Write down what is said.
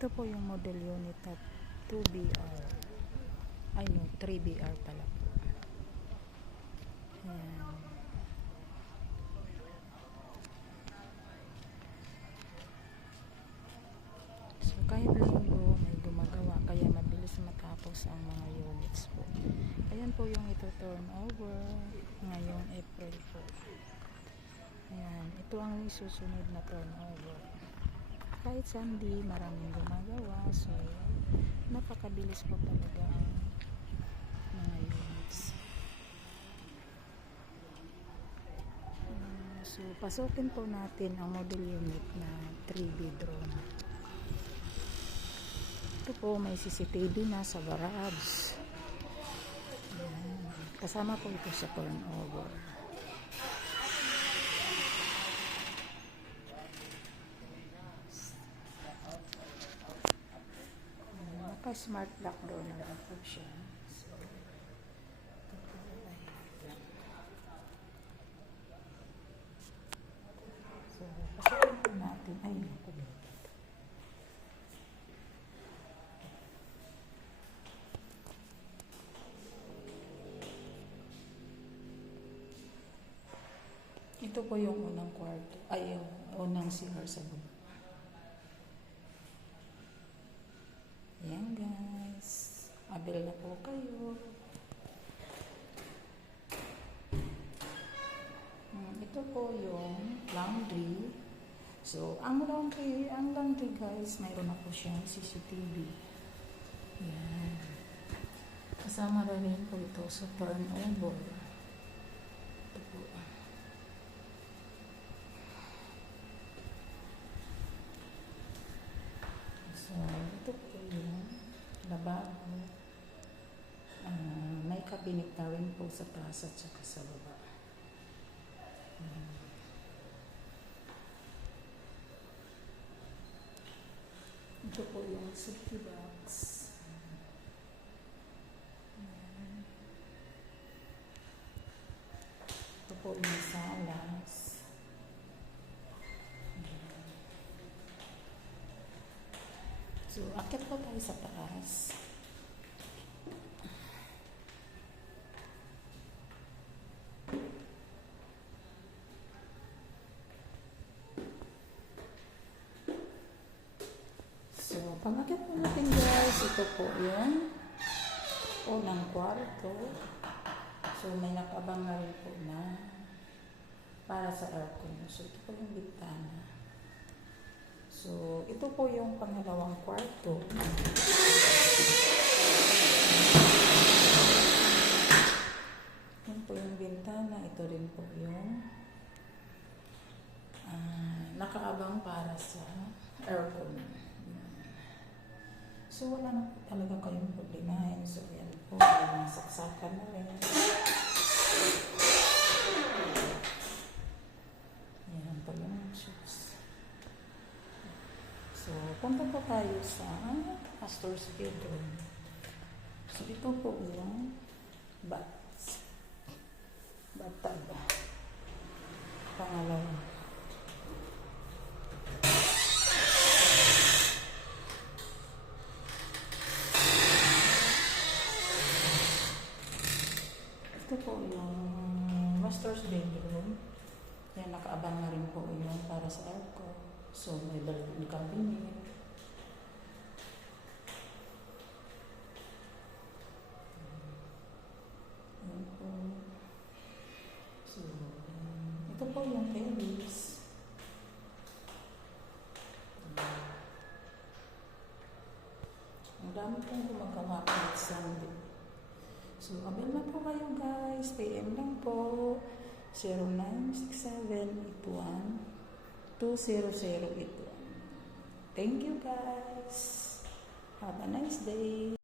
Ito po yung model unit at 2BR. Ay no, 3BR pala po. Ayan. So kahit linggo may gumagawa kaya mabilis matapos ang mga units po. Ayan po yung ito turn over ngayong April po. Ayan, ito ang isusunod na turnover. Kahit Sunday, maraming gumagawa. So, napakabilis po talaga ang mga units. So, pasukin po natin ang model unit na 3B drone. Ito po, may CCTV na sa garage. Ayan. Kasama po ito sa turnover. Naka-smart lock door na lang po siya. So, pasukin po natin. Ay, ito po yung unang kwarto. Ay, yung unang CR sa baba. Ayan guys, abil na po kayo. Ito po yung laundry. So, ang laundry guys, mayroon na po siyang CCTV. Ayan. Kasama na rin po ito sa turnover. Ito po. So, ito po yung lababo. May cabinet na rin po sa taas at saka sa baba. Ito po yung safety box. Ito po yung salas. So, akit po tayo sa taas. So, pag-akit po natin guys, ito po yung unang kwarto. So, may nakabang na rin po na para sa aircon. So, ito po yung bintana. So, ito po yung pangalawang kwarto. Ito po yung bintana. Ito rin po yung nakaabang para sa aircon. So, wala na po talaga kayong problemahin. So, yan po. May saksakan na rin. Yan po yung shoes. So, punta po tayo sa pastor's bedroom. So, ito po yung bathtub. Pangalawa. Ito po yung master's bedroom. Yan, nakaabang na rin po yun para sa aircon. So, may dalawang cabinet. Yan po. So, ito po yung terrace. Ang dami pong gumagawa po ng Sunday. So, abel na po kayo guys. PM lang po. 0967-81-20081. Thank you guys. Have a nice day.